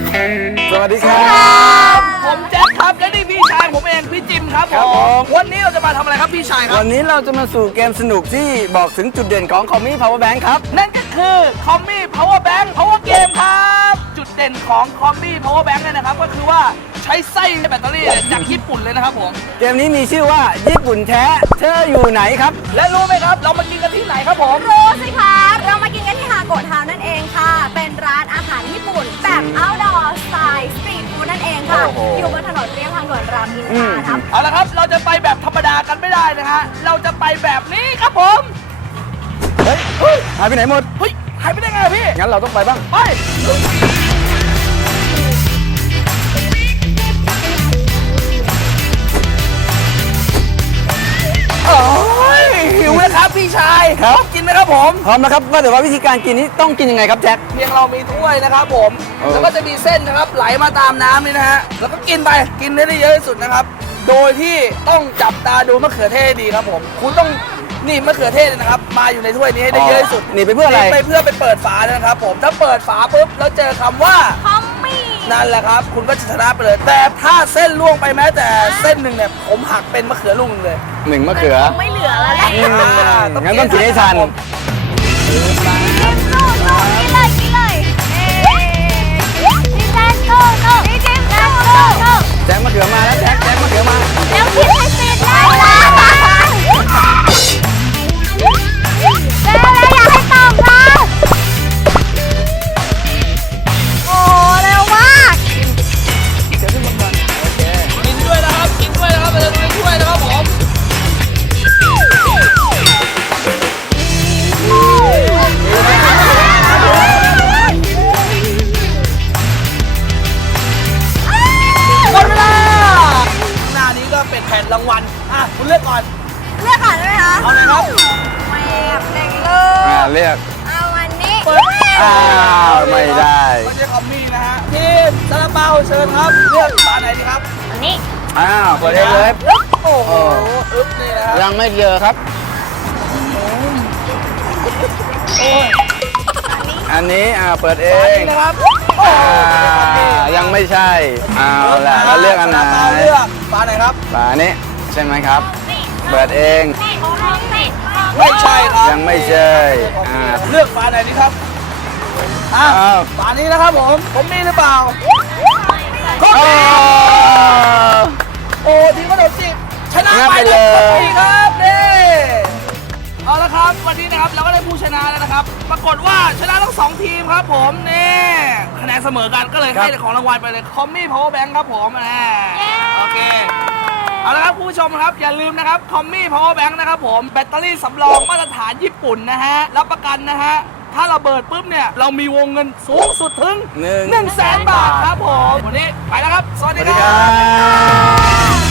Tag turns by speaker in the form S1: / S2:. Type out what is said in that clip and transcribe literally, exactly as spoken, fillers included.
S1: สวัสดีครับ
S2: ผมแจ็คครับและนี่พี่ชายผมเองพี่จิมครับผมวันนี้เราจะมาทำอะไรครับพี่ชายครับ
S1: วันนี้เราจะมาสู่เกมสนุกที่บอกถึงจุดเด่นของคอมมี่ Power Bank ครับ
S2: นั่นก็คือคอมมี่ Power Bank Power Game ครับจุดเด่นของคอมมี่ Power Bank เนี่ยนะครับก็คือว่าใช้ไส้แบตเตอรี่จากญี่ปุ่นเลยนะครับผม
S1: เกมนี้มีชื่อว่าญี่ปุ่นแท้เธออยู่ไหนครับ
S2: และรู้ไหมครับเรามากินกันที่ไหนครับผม
S3: รู้สิครับเรามากินกันที่ฮาโกะทาวน์นั่นเองค่ะเป็นร้านอาหารญี่ปุ่นแบบ outdoor สไตล์สตรีทฟู้ดนั่นเองค่ะอยู่บนถนนเรียบทางด่วนรามอินทราครับ
S2: เอาละครับเราจะไปแบบธรรมดากันไม่ได้นะฮะเราจะไปแบบนี้ครับผม
S1: เฮ้ยหายไปไหนหมด
S2: เฮ้ยหายไปได้ไงพี่
S1: งั้นเราต้องไปบ้าง
S2: ไปโอ้ยหิวเลยครับพี่ชาย
S1: ครับ
S2: กินไหมครับผม
S1: พร้อมนะครับว่าแต่ว่าวิธีการกินนี้ต้องกินยังไงครับแจ็ค
S2: เพียงเรามีถ้วยนะครับผมแล้วก็จะมีเส้นนะครับไหลมาตามน้ำนี่นะฮะแล้วก็กินไปกินได้เยอะที่สุดนะครับโดยที่ต้องจับตาดูมะเขือเทศดีครับผมคุณต้องนี่มะเขือเทศนะครับมาอยู่ในถ้วยนี้ให้ได้เยอะที่สุด
S1: นี่ไปเพื่ออะไร
S2: ไปเพื่อไปเปิดฝานะครับผมถ้าเปิดฝาปุ๊บแล้วเจอคำว่า
S3: คอมมี่
S2: นั่นแหละครับคุณก็จะชนะไปเลยแต่ถ้าเส้นล่วงไปแม้แต่เส้นหนึ่งเนี่ยผมหักเป็นมะเขือลูกนึงเลย
S1: หนึ่งมะเขือ
S3: ไม่เหลือแล้วแหละ
S1: งั้นต้องกินให้ทัน
S3: กินเลยกินเลยพี่แจ็คโก้โก้พี่จิมโก้โก้
S1: แจ็คมะเขือมาแล้วแจ็คแจ็คมะเขือมา
S3: แล้วคิดให้ติดเลยแล้วแล้วอย่าให้ตกนะโอ้เร็วมาก
S2: กินด้วยนะครับกินด้วยนะครับเราจะช่วยนะครับผมหมดเวลาหน้านี้ก็เป็นแผ่นรางวัลอ่ะคุณเลือกก่อน
S3: เลือกก่อนได้ไหมคะ
S2: เอาเลยครับ
S3: แม่เด็กเล
S1: อ่าย เลือก
S3: เอาวันนี้
S1: อ้าวไม่ได้
S2: ไม่ใช่คอมมี่นะฮะทีมซาลาเปาเชิญครับเลือกฝาไหนดีครับ
S3: อันนี้
S1: อ้าวเปิดเองเลย
S2: โอ้โหอึ๊บนี่นะครับ
S1: ยังไม่เจอครับอันนี้อ่าเปิดเอง
S2: นะครับ
S1: อ่ายังไม่ใช่เอาล่ะแล้วเลือกอันไหน
S2: เลือกฝาไหนครับ
S1: ฝานี้ใช่ไหมครับเปิดเอง
S2: ไม่ใช่ครับ
S1: ยังไม่ใช่อ่า
S2: เลือกฝาไหนดีครับอ่าฝานี้นะครับผมผมมีหรือเปล่าโอ้ทีมขนมจีบชนะไปเลยครับนี่เอาละครับวันนี้นะครับเราก็ได้ผู้ชนะแล้วนะครับปรากฏว่าชนะทั้งสองทีมครับผมนี่คะแนนเสมอกันก็เลยให้ของรางวัลไปเลยคอมมี่ Power Bank ครับผมนะโอเคเอาละครับคุณผู้ชมครับอย่าลืมนะครับคอมมี่ Power Bank นะครับผมแบตเตอรี่สำรองมาตรฐานญี่ปุ่นนะฮะรับประกันนะฮะถ้าระเบิดปุ๊บเนี่ยเรามีวงเงินสูงสุดถึงหนึ่งแสนบาทครับผมวันนี้ไปแล้วครับสวัสดีครับ